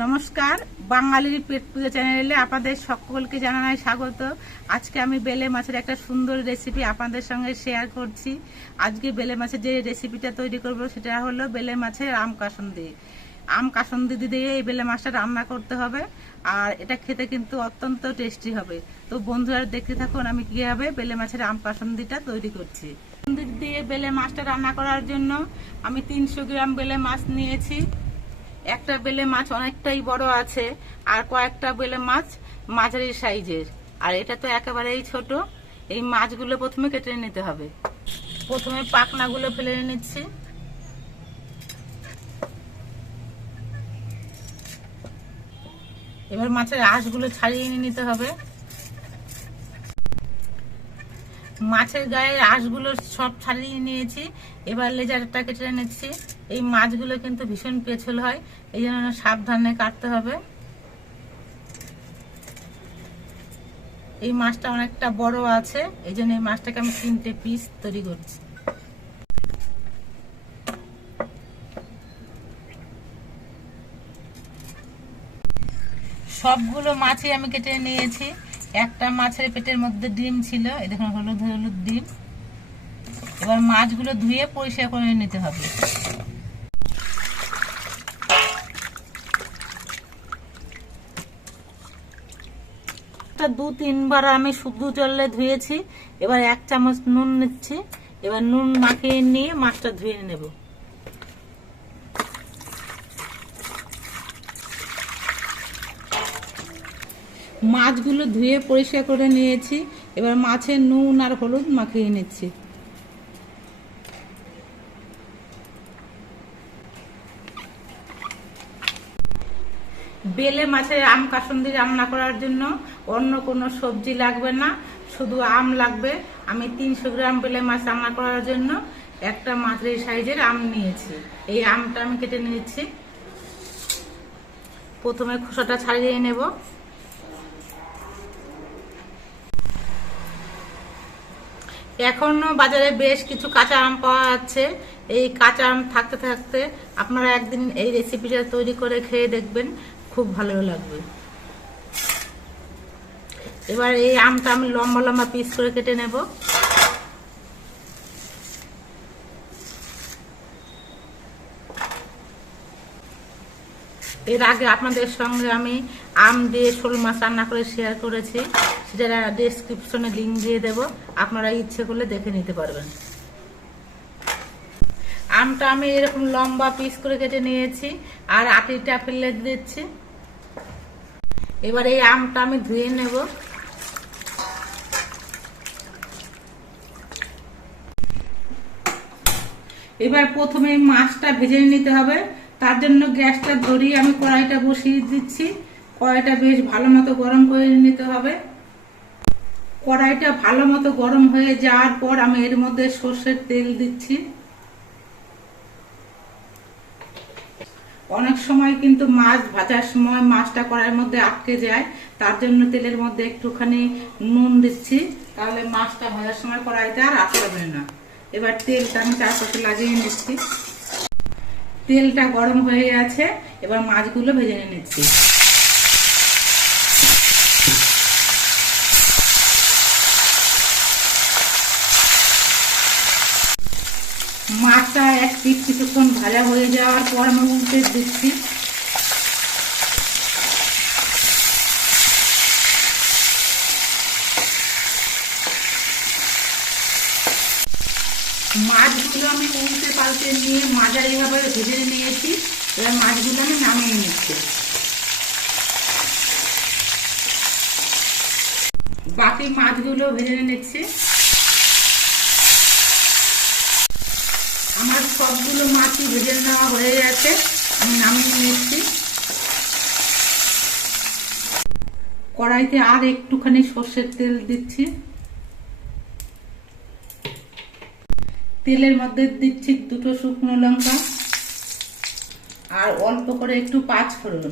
নমস্কার, বাঙালির পেট পুজো চ্যানেলে আপনাদের সকলকে জানাই স্বাগত। আজকে আমি বেলে মাছের একটা সুন্দর রেসিপি আপনাদের সঙ্গে শেয়ার করছি। আজকে বেলে মাছের যে রেসিপিটা তৈরি করব সেটা হলো বেলে মাছের আম কাসন্দি। আম কাসন্দি দিয়ে এই বেলে মাছটা রান্না করতে হবে আর এটা খেতে কিন্তু অত্যন্ত টেস্টি হবে। তো বন্ধুরা দেখতে থাকুন আমি কীভাবে বেলে মাছের আম কাসন্দিটা তৈরি করছি। দিয়ে বেলে মাছটা রান্না করার জন্য আমি তিনশো গ্রাম বেলে মাছ নিয়েছি। একটা বেলে মাছ অনেকটাই বড় আছে, আর কয়েকটা বেলে মাছ মাঝারি সাইজের। আর এটা তো একেবারেই ছোট। এই মাছগুলো প্রথমে কেটে নিতে হবে। প্রথমে পাখনাগুলো ফেলে নিচ্ছি। এবার মাছের আঁশগুলো ছাড়িয়ে নিতে হবে। মাছের গায়ের আঁশগুলো সব ছাড়িয়ে নিয়েছি। এবার লেজারটা কেটে নিচ্ছি। এই মাছগুলো কিন্তু ভীষণ পেছল হয়, এই জন্য সাবধানে কাটতে হবে। এই মাছটা অনেকটা বড় আছে, এই জন্য এই মাছটাকে আমি তিনটে পিস তৈরি করছি। সবগুলো মাছই আমি কেটে নিয়েছি। একটা মাছের পেটের মধ্যে ডিম ছিল, এই দেখুন, হলুদ হলুদ ডিম। এবার মাছগুলো ধুয়ে পরিষ্কার করে নিতে হবে। দু, তিনবার আমি শুধু জলে ধুয়েছি, এবার এক চামচ নুন নিচ্ছি, এবার নুন মাখিয়ে নিয়ে মাছটা ধুয়ে নেব। মাছগুলো ধুয়ে পরিষ্কার করে নিয়েছি। এবার মাছের নুন আর হলুদ মাখিয়ে নিচ্ছি। বেলে মাছের আম কাসন্দি রান্না করার জন্য অন্য কোনো সবজি লাগবে না, শুধু আম লাগবে। আমি তিনশো গ্রাম বেলে মাছ রান্না করার জন্য একটা মাছের সাইজের আম নিয়েছি। এই আমটা আমি কেটে নিয়েছি। প্রথমে খোসাটা ছাড়িয়ে নেব। এখনও বাজারে বেশ কিছু কাঁচা আম পাওয়া যাচ্ছে। এই কাঁচা আম থাকতে থাকতে আপনারা একদিন এই রেসিপিটা তৈরি করে খেয়ে দেখবেন, খুব ভালো লাগবে। এবার এই আমটা আমি লম্বা লম্বা পিস করে কেটে নেব। এর আগে আপনাদের সঙ্গে আমি আম দিয়ে শোল মাছ রান্না করে শেয়ার করেছি সেটা ডিসক্রিপশনে লিঙ্ক দিয়ে দেব, আপনারা ইচ্ছে করলে দেখে নিতে পারবেন। আমটা আমি এরকম লম্বা পিস করে কেটে নিয়েছি, আর আটিটা ফেলে দিচ্ছি। এবার এই আমটা আমি ধুয়ে নেব। এবার প্রথমে মাছটা ভেজে নিতে হবে, তার জন্য গ্যাসটা ধরিয়ে আমি কড়াইটা বসিয়ে দিচ্ছি। কড়াইটা বেশ ভালো মতো গরম করে নিতে হবে। কড়াইটা ভালো মতো গরম হয়ে যাওয়ার পর আমি এর মধ্যে সর্ষের তেল দিচ্ছি। অনেক সময় কিন্তু মাছ ভাজার সময় মাছটা কড়াইয়ের মধ্যে আটকে যায়, তার জন্য তেলের মধ্যে একটুখানি নুন দিচ্ছি। তাহলে মাছটা ভাজার সময় কড়াইতে আর আটকাবে না। এবার তেলটা আমি চারপাশে লাগিয়ে নিচ্ছি। তেলটা গরম হয়ে গেছে, এবার মাছগুলো ভেজে নিয়ে নিচ্ছি। মাছটা এক পিস কিছুক্ষণ ভাজা হয়ে যাওয়ার পর আমি উল্টে দিচ্ছি মাছগুলো আমি উল্টে পাল্টে নিয়ে মাঝারিভাবে ভেজে নিয়েছি, এবার মাছগুলো আমি নামিয়ে নিচ্ছি। বাকি মাছগুলো ভেজে নিচ্ছি। আমার সবগুলো মাছই ভেজে নেওয়া হয়ে গেছে। আমি নামিয়ে নিচ্ছি। কড়াইতে আর একটুখানি সর্ষের তেল দিচ্ছি। তেলের মধ্যে দিচ্ছি দুটো শুকনো লঙ্কা। আর অল্প করে একটু পাঁচ ফোড়ন।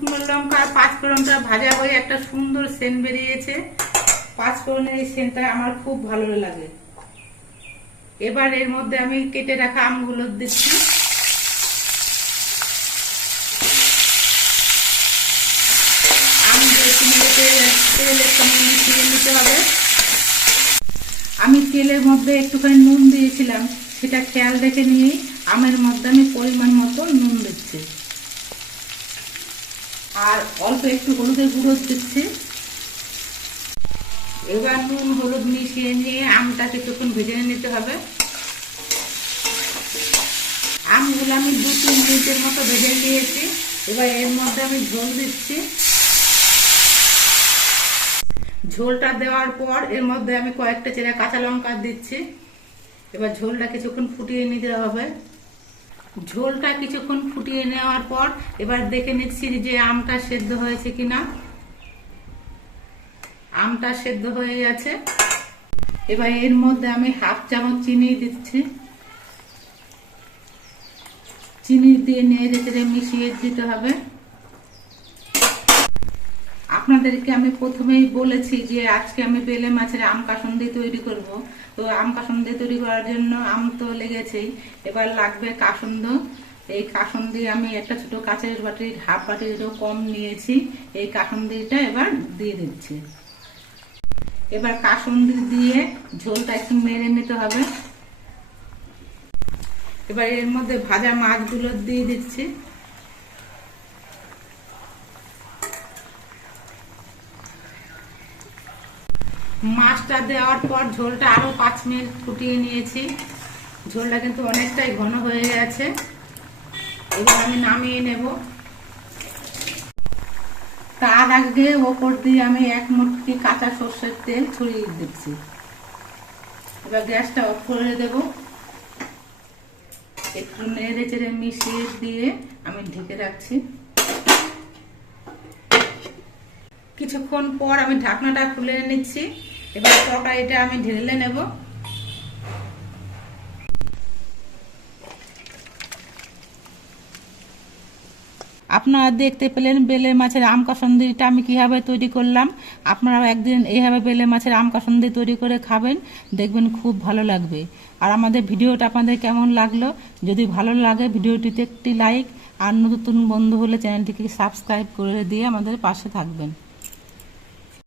শুকনো লঙ্কা আর পাঁচ ফোড়নটা ভাজা হয়ে একটা সুন্দর সেন্ট বেরিয়েছে। পাঁচ ফোড়নের এই সেন্টটা আমার খুব ভালো লাগে। এবার এর মধ্যে আমি কেটে রাখা আমগুলো দিচ্ছি তেলের হবে। আমি তেলের মধ্যে একটুখানি নুন দিয়েছিলাম, সেটা খেয়াল রেখে নিয়ে আমের মধ্যে আমি পরিমাণ মতো নুন দিচ্ছি। আর অল্প একটু হলুদের গুঁড়ো দিচ্ছে। এবার নুন, হলুদ মিশিয়ে নিয়ে আমটা কিছুক্ষণ ভেজে নিতে হবে। আমগুলো আমি দু, তিন মিনিটের মতো ভেজে নিয়েছি। এবার এর মধ্যে আমি ঝোল দিচ্ছি। ঝোলটা দেওয়ার পর এর মধ্যে আমি কয়েকটা চেরা কাঁচা লঙ্কা দিচ্ছি। এবার ঝোলটা কিছুক্ষণ ফুটিয়ে নিতে হবে। ঝোলটা কিছুক্ষণ ফুটিয়ে নেওয়ার পর এবার দেখে নিচ্ছি যে আমটা সেদ্ধ হয়েছে কিনা। আমটা সেদ্ধ হয়ে গেছে। এবার এর মধ্যে আমি হাফ চামচ চিনি দিচ্ছি। চিনি দিয়ে নিয়ে যেতে মিশিয়ে দিতে হবে। আপনাদেরকে আমি প্রথমেই বলেছি যে আজকে আমি বেলে মাছের আম কাসন্দি তৈরি করব। তো আম কাসন্দি তৈরি করার জন্য আম তো লেগেছেই। এবার লাগবে কাসন্দ। এই কাসন্দি আমি একটা ছোট কাঁচের বাটির, হাফ বাটিরও কম নিয়েছি। এই কাসন্দিটা এবার দিয়ে দিচ্ছি। এবার কাসন্দি দিয়ে ঝোলটা একটু মেরে নিতে হবে। এবার এর মধ্যে ভাজা মাছগুলো দিয়ে দিচ্ছি। মাছটা দেওয়ার পর ঝোলটা আরও পাঁচ মিনিট ফুটিয়ে নিয়েছি। ঝোলটা কিন্তু অনেকটাই ঘন হয়ে গেছে। এবার আমি নামিয়ে নেব। তার আগে ওপর দিয়ে আমি এক মুঠি কাঁচা সর্ষের তেল ছড়িয়ে দিচ্ছি। এবার গ্যাসটা অফ করে দেব। একটু নেড়ে চেড়ে মিশিয়ে দিয়ে আমি ঢেকে রাখছি। কিছুক্ষণ পর আমি ঢাকনাটা খুলে নিচ্ছি। এবার তরকারিটা আমি ঢেলে নেব। আপনারা দেখতে পেলেন বেলে মাছের আম কাসন্দিটা আমি কীভাবে তৈরি করলাম। আপনারাও একদিন এইভাবে বেলে মাছের আম কাসন্দি তৈরি করে খাবেন, দেখবেন খুব ভালো লাগবে। আর আমাদের ভিডিওটা আপনাদের কেমন লাগল? যদি ভালো লাগে ভিডিওটিতে একটি লাইক, আর নতুন বন্ধু হলে চ্যানেলটিকে সাবস্ক্রাইব করে দিয়ে আমাদের পাশে থাকবেন।